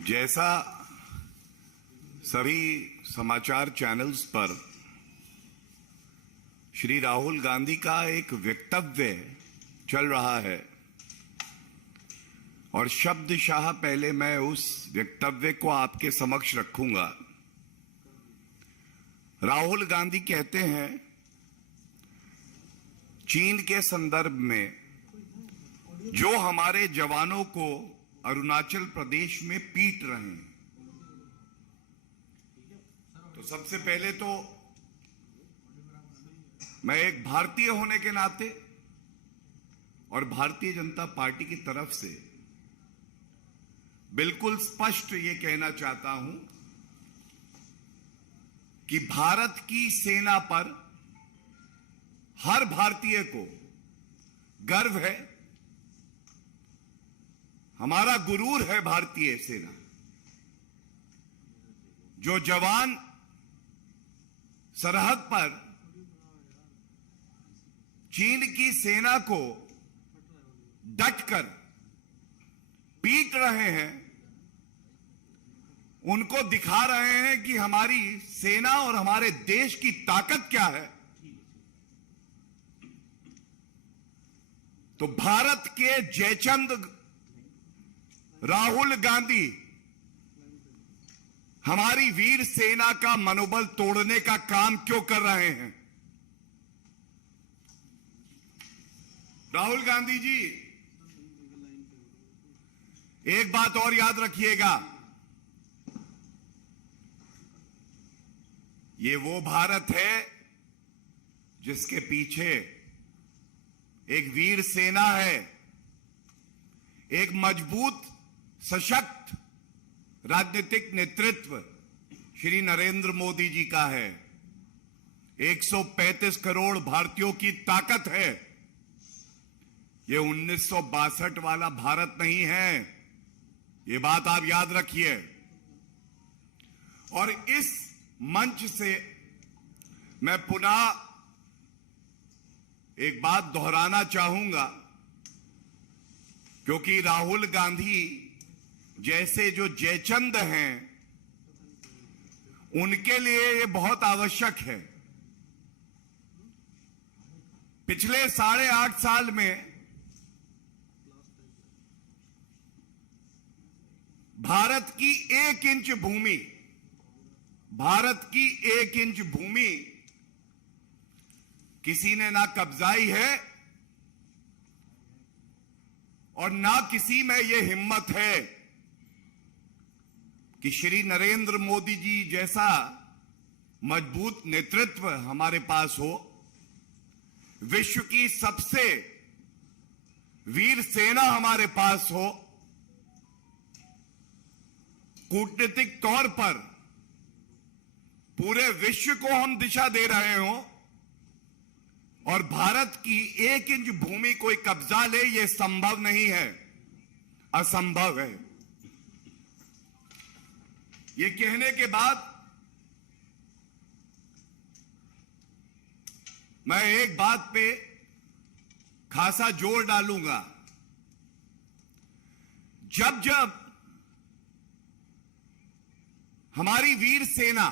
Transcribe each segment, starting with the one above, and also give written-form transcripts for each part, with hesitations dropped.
जैसा सभी समाचार चैनल्स पर श्री राहुल गांधी का एक वक्तव्य चल रहा है और शब्दशाह पहले मैं उस वक्तव्य को आपके समक्ष रखूंगा। राहुल गांधी कहते हैं चीन के संदर्भ में जो हमारे जवानों को अरुणाचल प्रदेश में पीट रहे हैं, तो सबसे पहले तो मैं एक भारतीय होने के नाते और भारतीय जनता पार्टी की तरफ से बिल्कुल स्पष्ट ये कहना चाहता हूं कि भारत की सेना पर हर भारतीय को गर्व है। हमारा गुरूर है भारतीय सेना। जो जवान सरहद पर चीन की सेना को डटकर पीट रहे हैं, उनको दिखा रहे हैं कि हमारी सेना और हमारे देश की ताकत क्या है। तो भारत के जयचंद राहुल गांधी हमारी वीर सेना का मनोबल तोड़ने का काम क्यों कर रहे हैं? राहुल गांधी जी, एक बात और याद रखिएगा, ये वो भारत है जिसके पीछे एक वीर सेना है, एक मजबूत सशक्त राजनीतिक नेतृत्व श्री नरेंद्र मोदी जी का है, 135 करोड़ भारतीयों की ताकत है। ये 1962 वाला भारत नहीं है, ये बात आप याद रखिए। और इस मंच से मैं पुनः एक बात दोहराना चाहूंगा, क्योंकि राहुल गांधी जैसे जो जयचंद हैं उनके लिए ये बहुत आवश्यक है। पिछले 8.5 साल में भारत की 1 इंच भूमि, किसी ने ना कब्जाई है और ना किसी में यह हिम्मत है कि श्री नरेंद्र मोदी जी जैसा मजबूत नेतृत्व हमारे पास हो, विश्व की सबसे वीर सेना हमारे पास हो, कूटनीतिक तौर पर पूरे विश्व को हम दिशा दे रहे हो और भारत की 1 इंच भूमि कोई कब्जा ले, यह संभव नहीं है, असंभव है। ये कहने के बाद मैं एक बात पे खासा जोर डालूंगा। जब जब हमारी वीर सेना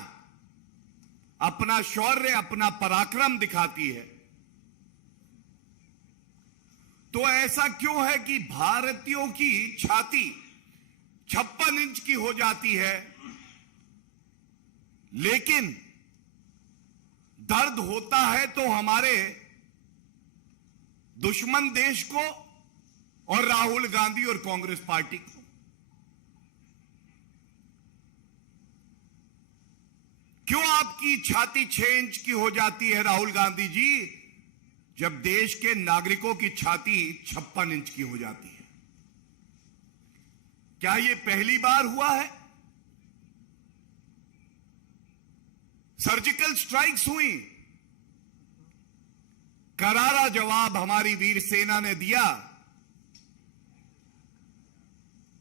अपना शौर्य, अपना पराक्रम दिखाती है, तो ऐसा क्यों है कि भारतीयों की छाती 56 इंच की हो जाती है, लेकिन दर्द होता है तो हमारे दुश्मन देश को और राहुल गांधी और कांग्रेस पार्टी को। क्यों आपकी छाती 6 इंच की हो जाती है राहुल गांधी जी, जब देश के नागरिकों की छाती 56 इंच की हो जाती है? क्या यह पहली बार हुआ है? सर्जिकल स्ट्राइक्स हुई, करारा जवाब हमारी वीर सेना ने दिया।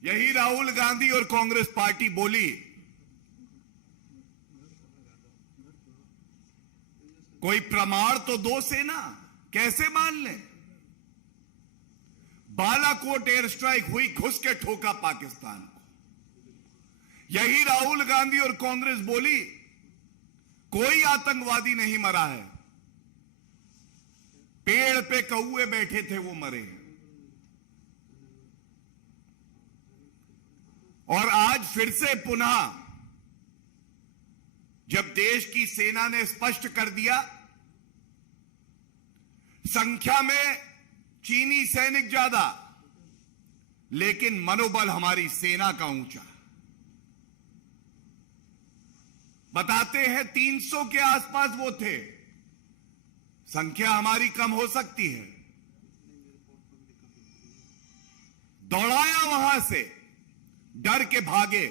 यही राहुल गांधी और कांग्रेस पार्टी बोली, कोई प्रमाण तो दो सेना, कैसे मान लें? बालाकोट एयर स्ट्राइक हुई, घुस के ठोका पाकिस्तान को। यही राहुल गांधी और कांग्रेस बोली कोई आतंकवादी नहीं मरा है, पेड़ पे कौवे बैठे थे वो मरे हैं। और आज फिर से पुनः जब देश की सेना ने स्पष्ट कर दिया, संख्या में चीनी सैनिक ज्यादा, लेकिन मनोबल हमारी सेना का ऊंचा। बताते हैं 300 के आसपास वो थे, संख्या हमारी कम हो सकती है। दौड़ाया वहां से, डर के भागे,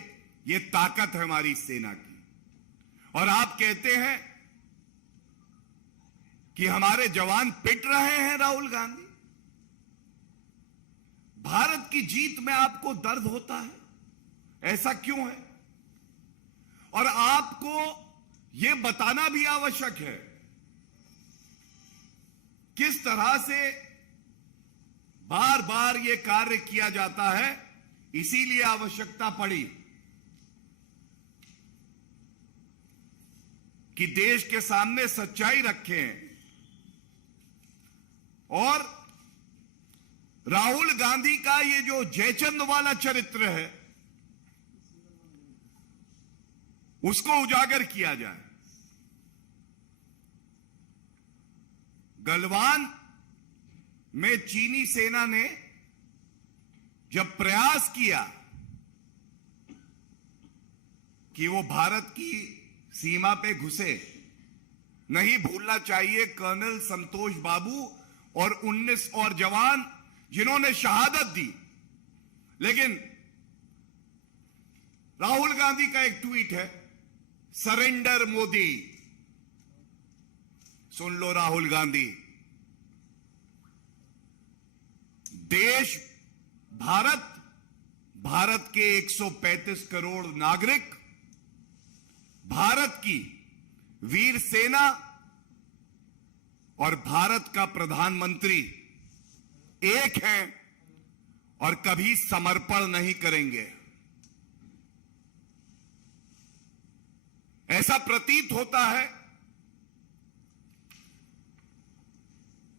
ये ताकत है हमारी सेना की। और आप कहते हैं कि हमारे जवान पिट रहे हैं राहुल गांधी। भारत की जीत में आपको दर्द होता है, ऐसा क्यों है? और आपको यह बताना भी आवश्यक है किस तरह से बार बार यह कार्य किया जाता है। इसीलिए आवश्यकता पड़ी कि देश के सामने सच्चाई रखें। और राहुल गांधी का ये जो जयचंद वाला चरित्र है उसको उजागर किया जाए। गलवान में चीनी सेना ने जब प्रयास किया कि वो भारत की सीमा पे घुसे, नहीं भूलना चाहिए कर्नल संतोष बाबू और 19 और जवान जिन्होंने शहादत दी। लेकिन राहुल गांधी का एक ट्वीट है, सरेंडर मोदी। सुन लो राहुल गांधी, देश भारत के 135 करोड़ नागरिक, भारत की वीर सेना और भारत का प्रधानमंत्री एक हैं और कभी समर्पण नहीं करेंगे। ऐसा प्रतीत होता है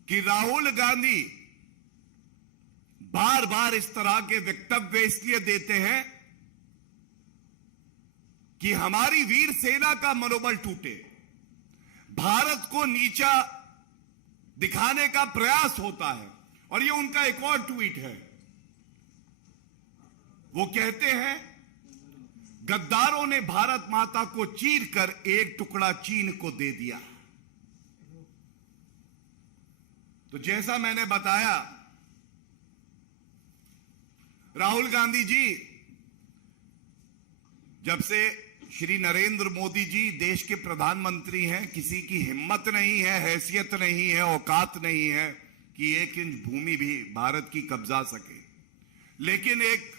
कि राहुल गांधी बार बार इस तरह के वक्तव्य इसलिए देते हैं कि हमारी वीर सेना का मनोबल टूटे, भारत को नीचा दिखाने का प्रयास होता है। और ये उनका एक और ट्वीट है, वो कहते हैं गद्दारों ने भारत माता को चीरकर एक टुकड़ा चीन को दे दिया। तो जैसा मैंने बताया, राहुल गांधी जी जब से श्री नरेंद्र मोदी जी देश के प्रधानमंत्री हैं, किसी की हिम्मत नहीं है, हैसियत नहीं है, औकात नहीं है कि 1 इंच भूमि भी भारत की कब्जा सके। लेकिन एक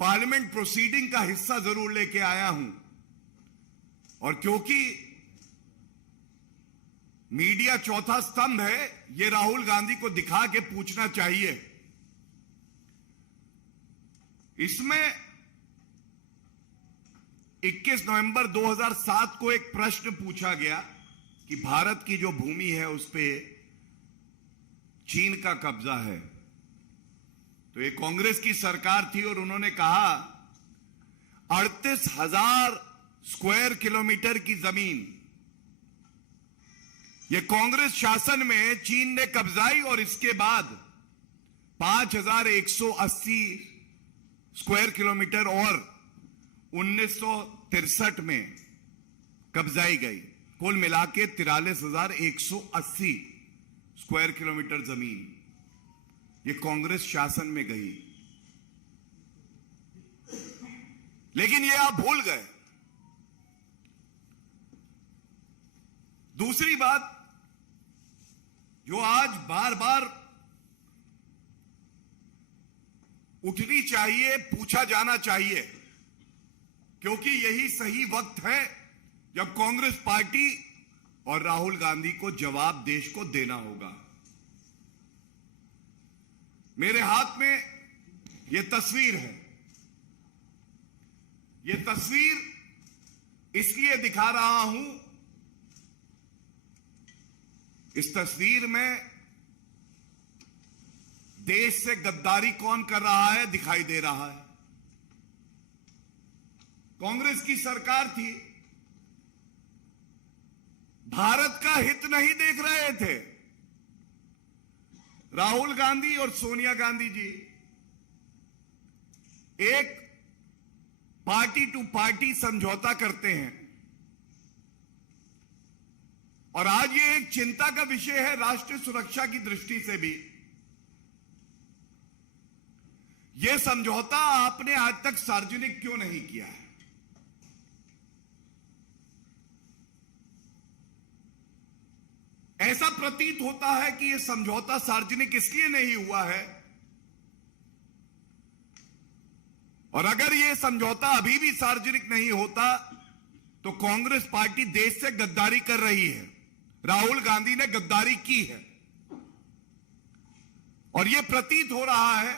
पार्लियामेंट प्रोसीडिंग का हिस्सा जरूर लेके आया हूं। और क्योंकि मीडिया चौथा स्तंभ है, यह राहुल गांधी को दिखा के पूछना चाहिए। इसमें 21 नवंबर 2007 को एक प्रश्न पूछा गया कि भारत की जो भूमि है उस पे चीन का कब्जा है। तो ये कांग्रेस की सरकार थी और उन्होंने कहा 38,000 स्क्वायर किलोमीटर की जमीन ये कांग्रेस शासन में चीन ने कब्जाई और इसके बाद 5,180 स्क्वायर किलोमीटर और 1963 में कब्जाई गई। कुल मिला के 43,180 स्क्वायर किलोमीटर जमीन ये कांग्रेस शासन में गई। लेकिन ये आप भूल गए। दूसरी बात जो आज बार बार उठनी चाहिए, पूछा जाना चाहिए, क्योंकि यही सही वक्त है जब कांग्रेस पार्टी और राहुल गांधी को जवाब देश को देना होगा। मेरे हाथ में यह तस्वीर है ये तस्वीर इसलिए दिखा रहा हूं, इस तस्वीर में देश से गद्दारी कौन कर रहा है दिखाई दे रहा है। कांग्रेस की सरकार थी, भारत का हित नहीं देख रहे थे। राहुल गांधी और सोनिया गांधी जी एक पार्टी टू पार्टी समझौता करते हैं, और आज ये एक चिंता का विषय है राष्ट्रीय सुरक्षा की दृष्टि से भी। यह समझौता आपने आज तक सार्वजनिक क्यों नहीं किया है? ऐसा प्रतीत होता है कि यह समझौता सार्वजनिक इसलिए नहीं हुआ है, और अगर यह समझौता अभी भी सार्वजनिक नहीं होता तो कांग्रेस पार्टी देश से गद्दारी कर रही है। राहुल गांधी ने गद्दारी की है, और यह प्रतीत हो रहा है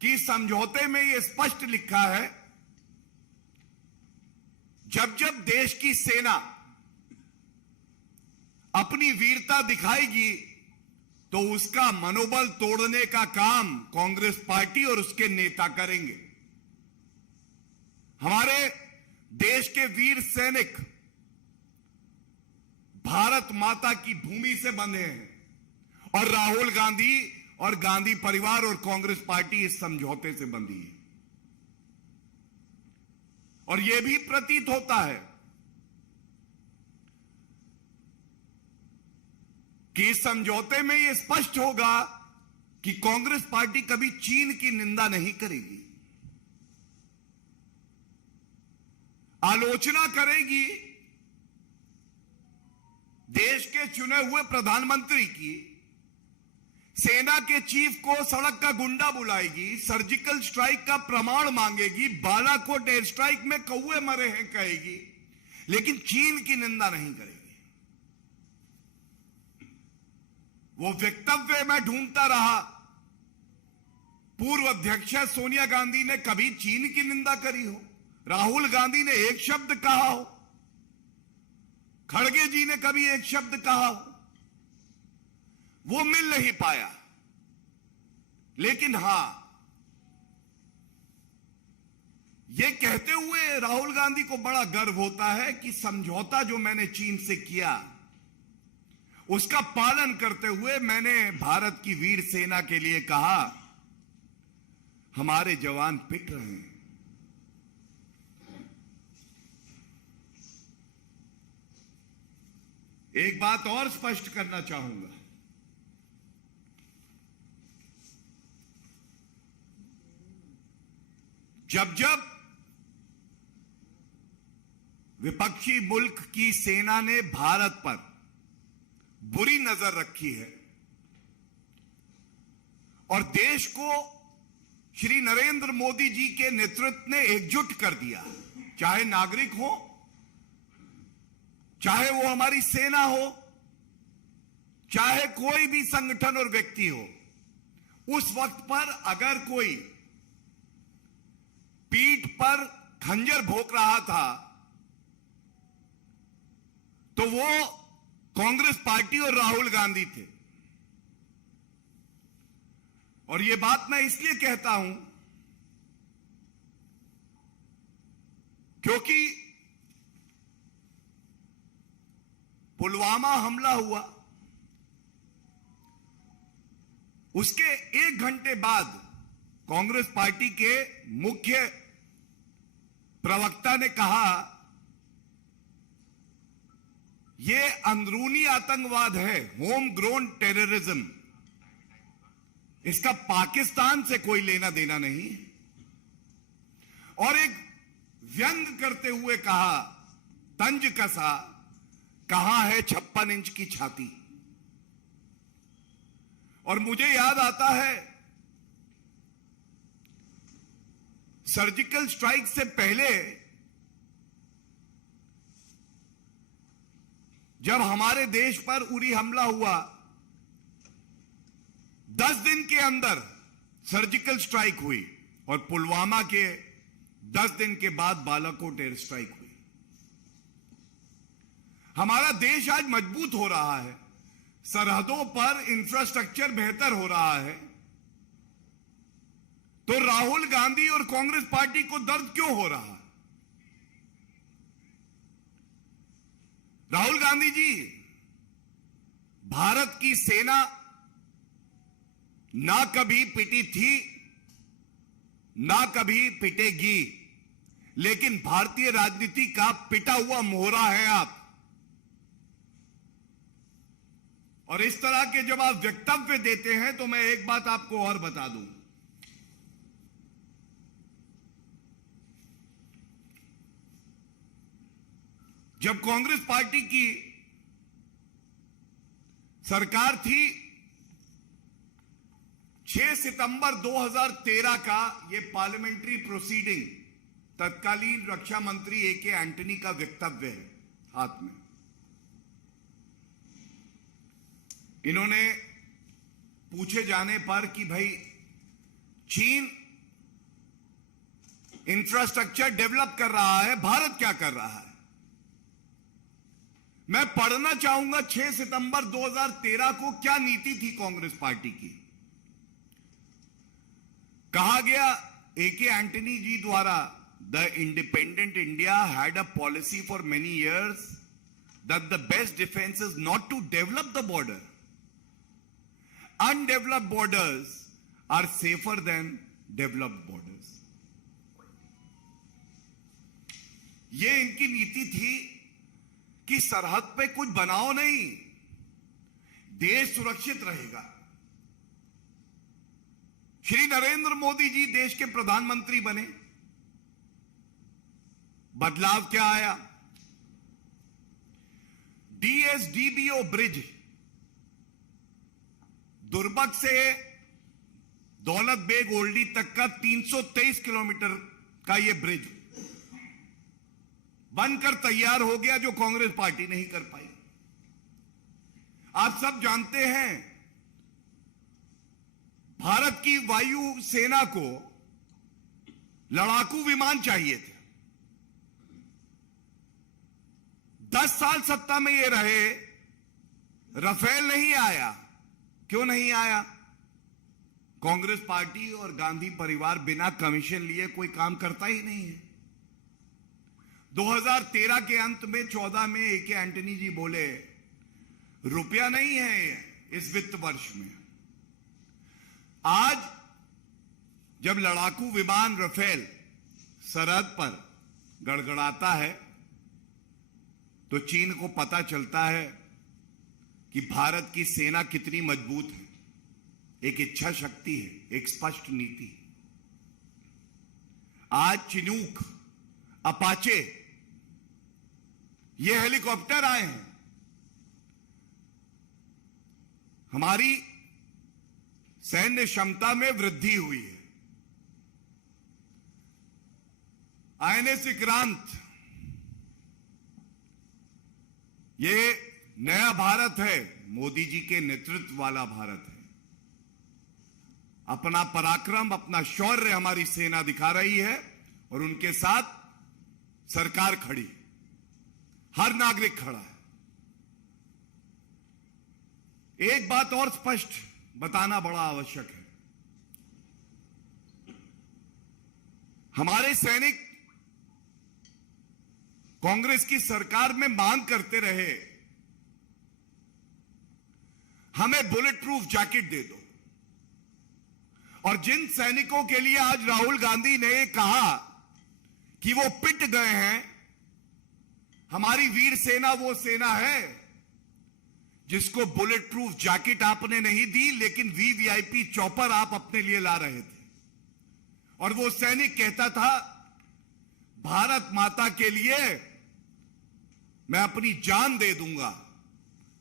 कि समझौते में यह स्पष्ट लिखा है, जब जब देश की सेना अपनी वीरता दिखाएगी तो उसका मनोबल तोड़ने का काम कांग्रेस पार्टी और उसके नेता करेंगे। हमारे देश के वीर सैनिक भारत माता की भूमि से बंधे हैं, और राहुल गांधी और गांधी परिवार और कांग्रेस पार्टी इस समझौते से बंधी है। और यह भी प्रतीत होता है कि इस समझौते में यह स्पष्ट होगा कि कांग्रेस पार्टी कभी चीन की निंदा नहीं करेगी, आलोचना करेगी देश के चुने हुए प्रधानमंत्री की, सेना के चीफ को सड़क का गुंडा बुलाएगी, सर्जिकल स्ट्राइक का प्रमाण मांगेगी, बालाकोट एयर स्ट्राइक में कौवे मरे हैं कहेगी, लेकिन चीन की निंदा नहीं करेगी। वो वक्तव्य मैं ढूंढता रहा, पूर्व अध्यक्ष सोनिया गांधी ने कभी चीन की निंदा करी हो, राहुल गांधी ने एक शब्द कहा हो, खड़गे जी ने कभी एक शब्द कहा हो, वो मिल नहीं पाया। लेकिन हां, ये कहते हुए राहुल गांधी को बड़ा गर्व होता है कि समझौता जो मैंने चीन से किया उसका पालन करते हुए मैंने भारत की वीर सेना के लिए कहा हमारे जवान पिट रहे हैं। एक बात और स्पष्ट करना चाहूंगा, जब जब विपक्षी मुल्क की सेना ने भारत पर बुरी नजर रखी है और देश को श्री नरेंद्र मोदी जी के नेतृत्व ने एकजुट कर दिया, चाहे नागरिक हो, चाहे वो हमारी सेना हो, चाहे कोई भी संगठन और व्यक्ति हो, उस वक्त पर अगर कोई पीठ पर खंजर भोंक रहा था तो वो कांग्रेस पार्टी और राहुल गांधी थे। और ये बात मैं इसलिए कहता हूं क्योंकि पुलवामा हमला हुआ, उसके 1 घंटे बाद कांग्रेस पार्टी के मुख्य प्रवक्ता ने कहा यह अंदरूनी आतंकवाद है, होम ग्रोन टेररिज्म, इसका पाकिस्तान से कोई लेना देना नहीं। और एक व्यंग करते हुए कहा, तंज कसा, कहां है 56 इंच की छाती। और मुझे याद आता है सर्जिकल स्ट्राइक से पहले जब हमारे देश पर उरी हमला हुआ, 10 दिन के अंदर सर्जिकल स्ट्राइक हुई और पुलवामा के 10 दिन के बाद बालाकोट एयर स्ट्राइक हुई। हमारा देश आज मजबूत हो रहा है, सरहदों पर इंफ्रास्ट्रक्चर बेहतर हो रहा है, तो राहुल गांधी और कांग्रेस पार्टी को दर्द क्यों हो रहा है? राहुल गांधी जी, भारत की सेना ना कभी पिटी थी, ना कभी पिटेगी, लेकिन भारतीय राजनीति का पिटा हुआ मोहरा है आप। और इस तरह के जब आप वक्तव्य देते हैं तो मैं एक बात आपको और बता दूं, जब कांग्रेस पार्टी की सरकार थी, 6 सितंबर 2013 का यह पार्लियामेंट्री प्रोसीडिंग तत्कालीन रक्षा मंत्री ए.के. एंटनी का वक्तव्य है हाथ में। इन्होंने पूछे जाने पर कि भाई चीन इंफ्रास्ट्रक्चर डेवलप कर रहा है, भारत क्या कर रहा है? मैं पढ़ना चाहूंगा 6 सितंबर 2013 को क्या नीति थी कांग्रेस पार्टी की। कहा गया ए.के. एंटनी जी द्वारा, the independent India had a policy for many years that the best defence is not to develop the border, undeveloped borders are safer than developed borders. यह इनकी नीति थी कि सरहद पे कुछ बनाओ नहीं, देश सुरक्षित रहेगा। श्री नरेंद्र मोदी जी देश के प्रधानमंत्री बने, बदलाव क्या आया? डीएसडीबीओ ब्रिज, दुर्बक से दौलत बेग ओल्डी तक का 323 किलोमीटर का यह ब्रिज बनकर तैयार हो गया, जो कांग्रेस पार्टी नहीं कर पाई। आप सब जानते हैं, भारत की वायु सेना को लड़ाकू विमान चाहिए थे। 10 साल सत्ता में ये रहे, राफेल नहीं आया। क्यों नहीं आया? कांग्रेस पार्टी और गांधी परिवार बिना कमीशन लिए कोई काम करता ही नहीं है। 2013 के अंत में 14 में ए.के. एंटनी जी बोले, रुपया नहीं है इस वित्त वर्ष में। आज जब लड़ाकू विमान राफेल सरहद पर गड़गड़ाता है तो चीन को पता चलता है कि भारत की सेना कितनी मजबूत है, एक इच्छा शक्ति है, एक स्पष्ट नीति। आज चिनूक, अपाचे ये हेलीकॉप्टर आए हैं, हमारी सैन्य क्षमता में वृद्धि हुई है। आईएनएस विक्रांत, ये नया भारत है, मोदी जी के नेतृत्व वाला भारत है। अपना पराक्रम, अपना शौर्य हमारी सेना दिखा रही है और उनके साथ सरकार खड़ी, हर नागरिक खड़ा है। एक बात और स्पष्ट बताना बड़ा आवश्यक है, हमारे सैनिक कांग्रेस की सरकार में मांग करते रहे, हमें बुलेट प्रूफ जैकेट दे दो। और जिन सैनिकों के लिए आज राहुल गांधी ने कहा कि वो पिट गए हैं, हमारी वीर सेना वो सेना है जिसको बुलेट प्रूफ जैकेट आपने नहीं दी, लेकिन वीवीआईपी चॉपर आप अपने लिए ला रहे थे। और वो सैनिक कहता था, भारत माता के लिए मैं अपनी जान दे दूंगा,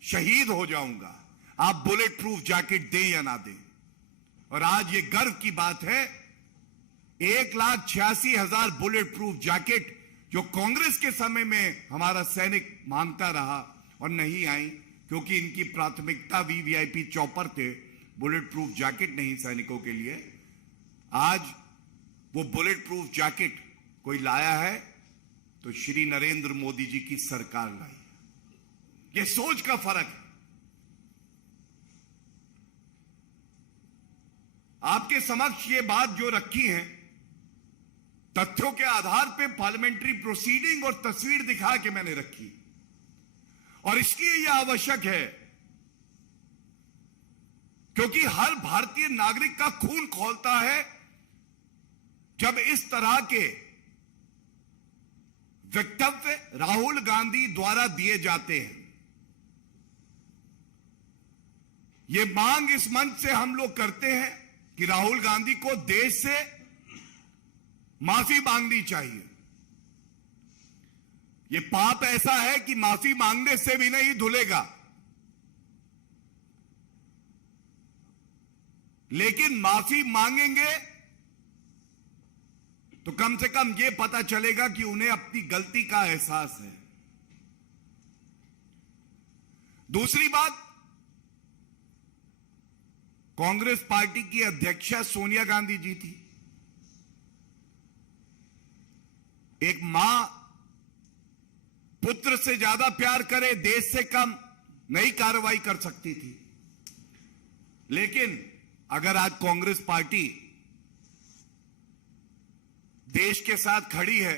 शहीद हो जाऊंगा, आप बुलेट प्रूफ जैकेट दें या ना दें। और आज ये गर्व की बात है, 1,86,000 बुलेट प्रूफ जैकेट जो कांग्रेस के समय में हमारा सैनिक मांगता रहा और नहीं आई, क्योंकि इनकी प्राथमिकता वीवीआईपी चॉपर थे, बुलेट प्रूफ जैकेट नहीं सैनिकों के लिए। आज वो बुलेट प्रूफ जैकेट कोई लाया है तो श्री नरेंद्र मोदी जी की सरकार लाई है। यह सोच का फर्क है। आपके समक्ष ये बात जो रखी है, तथ्यों के आधार पे पार्लियामेंट्री प्रोसीडिंग और तस्वीर दिखा के मैंने रखी, और इसलिए यह आवश्यक है क्योंकि हर भारतीय नागरिक का खून खौलता है जब इस तरह के वक्तव्य राहुल गांधी द्वारा दिए जाते हैं। यह मांग इस मंच से हम लोग करते हैं कि राहुल गांधी को देश से माफी मांगनी चाहिए। यह पाप ऐसा है कि माफी मांगने से भी नहीं धुलेगा, लेकिन माफी मांगेंगे तो कम से कम यह पता चलेगा कि उन्हें अपनी गलती का एहसास है। दूसरी बात, कांग्रेस पार्टी की अध्यक्षा सोनिया गांधी जी थी। एक मां पुत्र से ज्यादा प्यार करे, देश से कम नहीं कार्रवाई कर सकती थी। लेकिन अगर आज कांग्रेस पार्टी देश के साथ खड़ी है,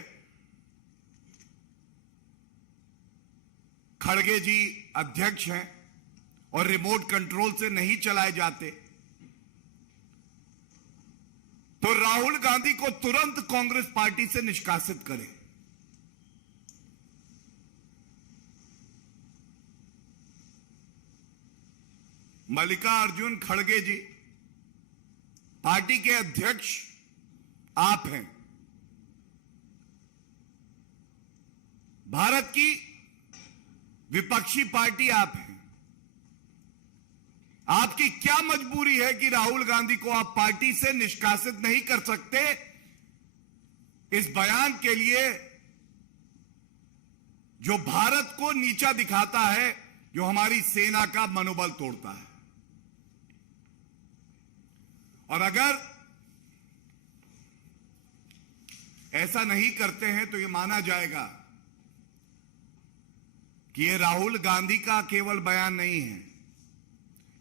खड़गे जी अध्यक्ष हैं और रिमोट कंट्रोल से नहीं चलाए जाते, तो राहुल गांधी को तुरंत कांग्रेस पार्टी से निष्कासित करें। मल्लिकार्जुन खड़गे जी पार्टी के अध्यक्ष आप हैं। भारत की विपक्षी पार्टी आप हैं। आपकी क्या मजबूरी है कि राहुल गांधी को आप पार्टी से निष्कासित नहीं कर सकते? इस बयान के लिए जो भारत को नीचा दिखाता है, जो हमारी सेना का मनोबल तोड़ता है। और अगर ऐसा नहीं करते हैं तो यह माना जाएगा कि यह राहुल गांधी का केवल बयान नहीं है,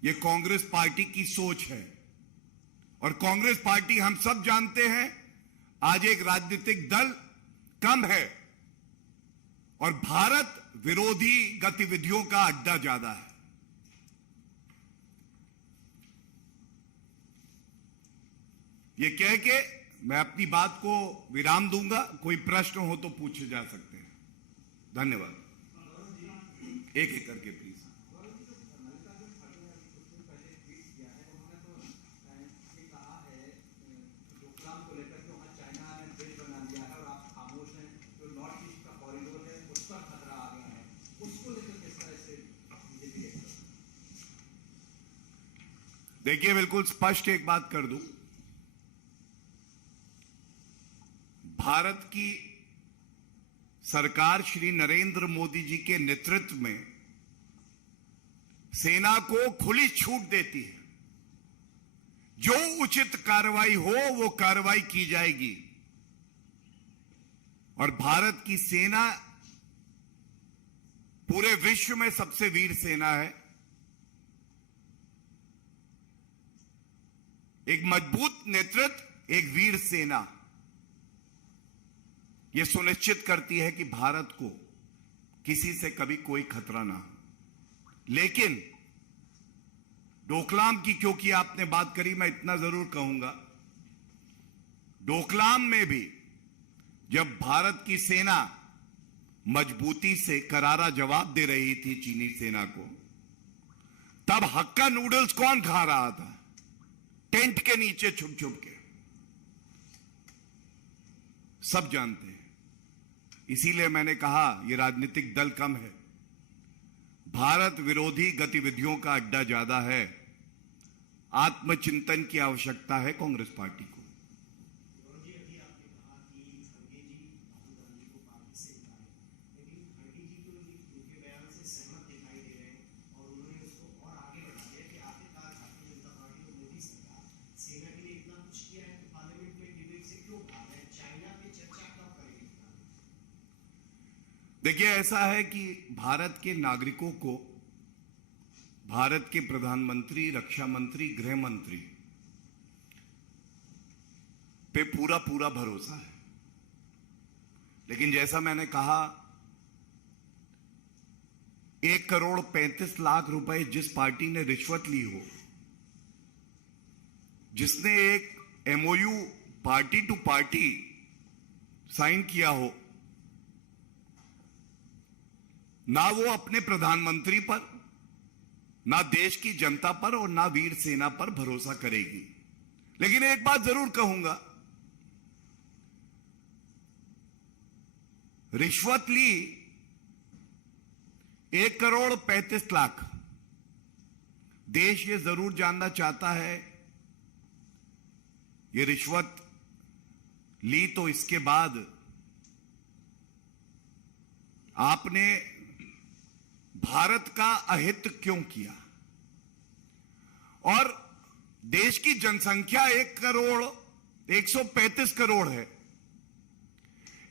यह कांग्रेस पार्टी की सोच है। और कांग्रेस पार्टी, हम सब जानते हैं, आज एक राजनीतिक दल कम है और भारत विरोधी गतिविधियों का अड्डा ज्यादा है। यह कह के मैं अपनी बात को विराम दूंगा। कोई प्रश्न हो तो पूछे जा सकते हैं। धन्यवाद। एक एक करके प्लीज। देखिए, बिल्कुल स्पष्ट एक बात कर दूं, भारत की सरकार श्री नरेंद्र मोदी जी के नेतृत्व में सेना को खुली छूट देती है। जो उचित कार्रवाई हो वो कार्रवाई की जाएगी। और भारत की सेना पूरे विश्व में सबसे वीर सेना है। एक मजबूत नेतृत्व, एक वीर सेना, यह सुनिश्चित करती है कि भारत को किसी से कभी कोई खतरा ना हो। लेकिन डोकलाम की क्योंकि आपने बात करी, मैं इतना जरूर कहूंगा, डोकलाम में भी जब भारत की सेना मजबूती से करारा जवाब दे रही थी चीनी सेना को, तब हक्का नूडल्स कौन खा रहा था? टेंट के नीचे छुप छुप के। सब जानते हैं। इसीलिए मैंने कहा यह राजनीतिक दल कम है, भारत विरोधी गतिविधियों का अड्डा ज्यादा है। आत्मचिंतन की आवश्यकता है कांग्रेस पार्टी को। देखिए, ऐसा है कि भारत के नागरिकों को भारत के प्रधानमंत्री, रक्षा मंत्री, गृह मंत्री पे पूरा पूरा भरोसा है। लेकिन जैसा मैंने कहा, 1,35,00,000 रुपए जिस पार्टी ने रिश्वत ली हो, जिसने एक MOU party to party sign किया हो, ना वो अपने प्रधानमंत्री पर, ना देश की जनता पर और ना वीर सेना पर भरोसा करेगी। लेकिन एक बात जरूर कहूंगा, रिश्वत ली 1,35,00,000। देश ये जरूर जानना चाहता है, ये रिश्वत ली तो इसके बाद आपने भारत का अहित क्यों किया? और देश की जनसंख्या 1,135 करोड़ है।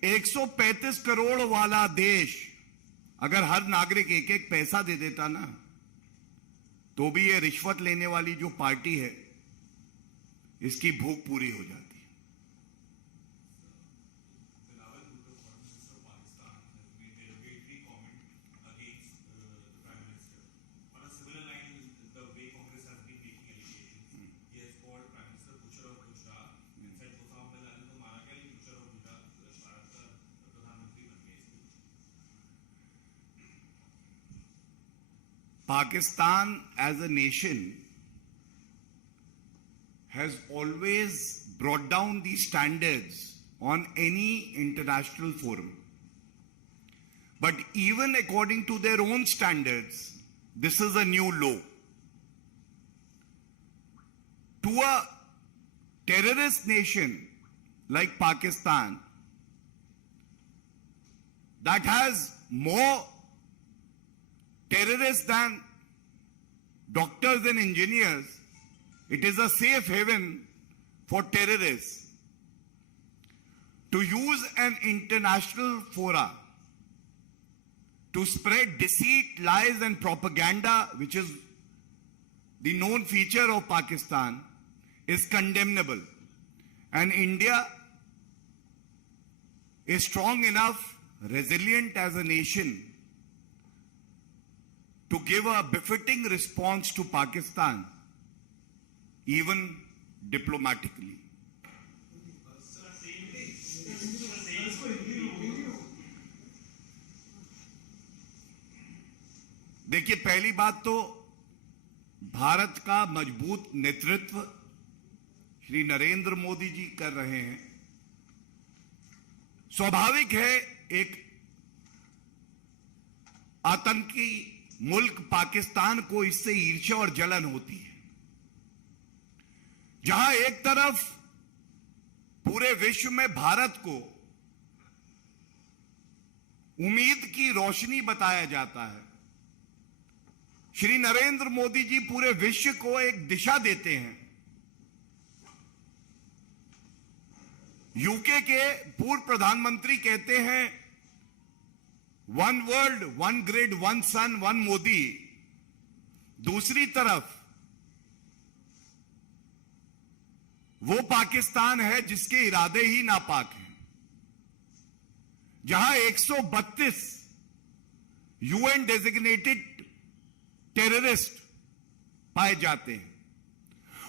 135 करोड़ वाला देश अगर हर नागरिक एक एक पैसा दे देता ना, तो भी ये रिश्वत लेने वाली जो पार्टी है, इसकी भूख पूरी हो जाती। Pakistan as a nation has always brought down these standards on any international forum. But even according to their own standards, this is a new low. To a terrorist nation like Pakistan that has more terrorists than doctors and engineers, it is a safe haven for terrorists to use an international fora to spread deceit, lies and propaganda, which is the known feature of Pakistan, is condemnable. And India is strong enough, resilient as a nation, to give a befitting response to Pakistan, even diplomatically. देखिए, पहली बात तो भारत का मजबूत नेतृत्व श्री नरेंद्र मोदी जी कर रहे हैं। स्वाभाविक है, एक आतंकी मुल्क पाकिस्तान को इससे ईर्ष्या और जलन होती है। जहां एक तरफ पूरे विश्व में भारत को उम्मीद की रोशनी बताया जाता है, श्री नरेंद्र मोदी जी पूरे विश्व को एक दिशा देते हैं। यूके के पूर्व प्रधानमंत्री कहते हैं, one world, one grid, one sun, one Modi. दूसरी तरफ वो पाकिस्तान है जिसके इरादे ही नापाक हैं, जहां 132 UN डेजिग्नेटेड टेररिस्ट पाए जाते हैं।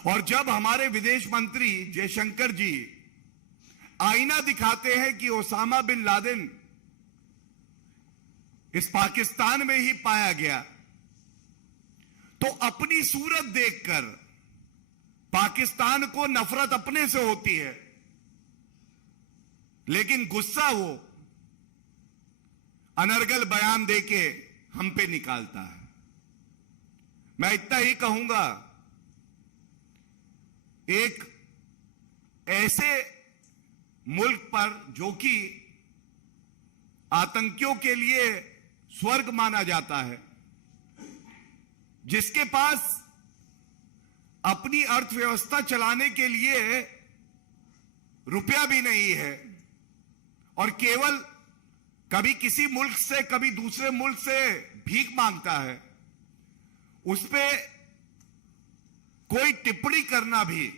और जब हमारे विदेश मंत्री जयशंकर जी आईना दिखाते हैं कि ओसामा बिन लादेन इस पाकिस्तान में ही पाया गया, तो अपनी सूरत देखकर पाकिस्तान को नफरत अपने से होती है, लेकिन गुस्सा वो अनर्गल बयान देके हम पे निकालता है। मैं इतना ही कहूंगा, एक ऐसे मुल्क पर जो कि आतंकियों के लिए स्वर्ग माना जाता है, जिसके पास अपनी अर्थव्यवस्था चलाने के लिए रुपया भी नहीं है और केवल कभी किसी मुल्क से, कभी दूसरे मुल्क से भीख मांगता है, उस पे कोई टिप्पणी करना भी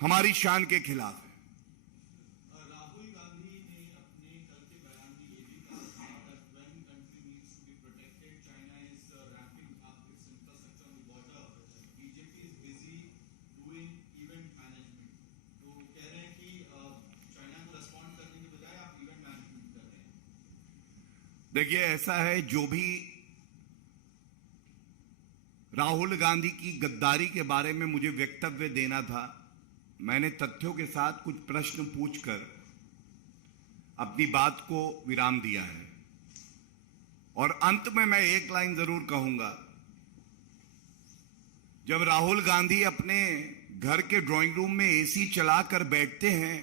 हमारी शान के खिलाफ है। राहुल गांधी ने अपने कल के बयान में ये भी कहा था that when country needs to be protected, China is ramping up its infrastructure on the border. BJP is busy doing event management. तो कह रहे हैं कि चाइना को रिस्पॉन्ड करने के बजाय आप इवेंट मैनेजमेंट कर रहे हैं। देखिए, ऐसा है, जो भी राहुल गांधी की गद्दारी के बारे में मुझे वक्तव्य देना था, मैंने तथ्यों के साथ कुछ प्रश्न पूछकर अपनी बात को विराम दिया है। और अंत में मैं एक लाइन जरूर कहूंगा, जब राहुल गांधी अपने घर के ड्राइंग रूम में एसी चलाकर बैठते हैं,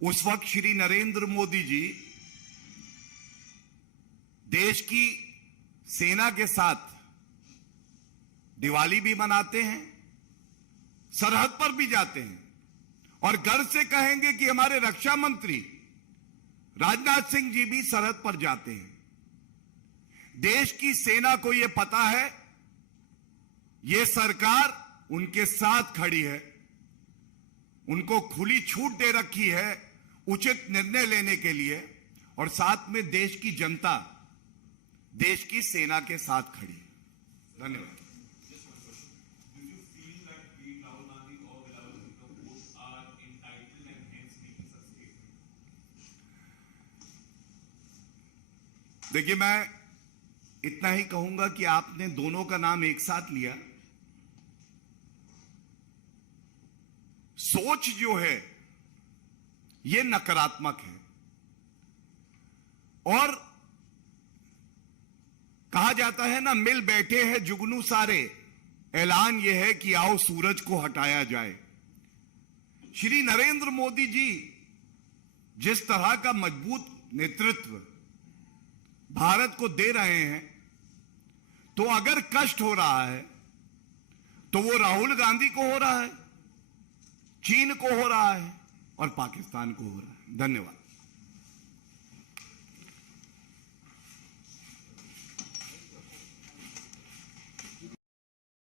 उस वक्त श्री नरेंद्र मोदी जी देश की सेना के साथ दिवाली भी मनाते हैं, सरहद पर भी जाते हैं और घर से कहेंगे कि हमारे रक्षा मंत्री राजनाथ सिंह जी भी सरहद पर जाते हैं। देश की सेना को यह पता है, यह सरकार उनके साथ खड़ी है, उनको खुली छूट दे रखी है उचित निर्णय लेने के लिए, और साथ में देश की जनता देश की सेना के साथ खड़ी है। धन्यवाद। देखिए, मैं इतना ही कहूंगा कि आपने दोनों का नाम एक साथ लिया। सोच जो है यह नकारात्मक है, और कहा जाता है ना, मिल बैठे हैं जुगनू सारे, ऐलान यह है कि आओ सूरज को हटाया जाए। श्री नरेंद्र मोदी जी जिस तरह का मजबूत नेतृत्व भारत को दे रहे हैं, तो अगर कष्ट हो रहा है तो वो राहुल गांधी को हो रहा है, चीन को हो रहा है और पाकिस्तान को हो रहा है। धन्यवाद।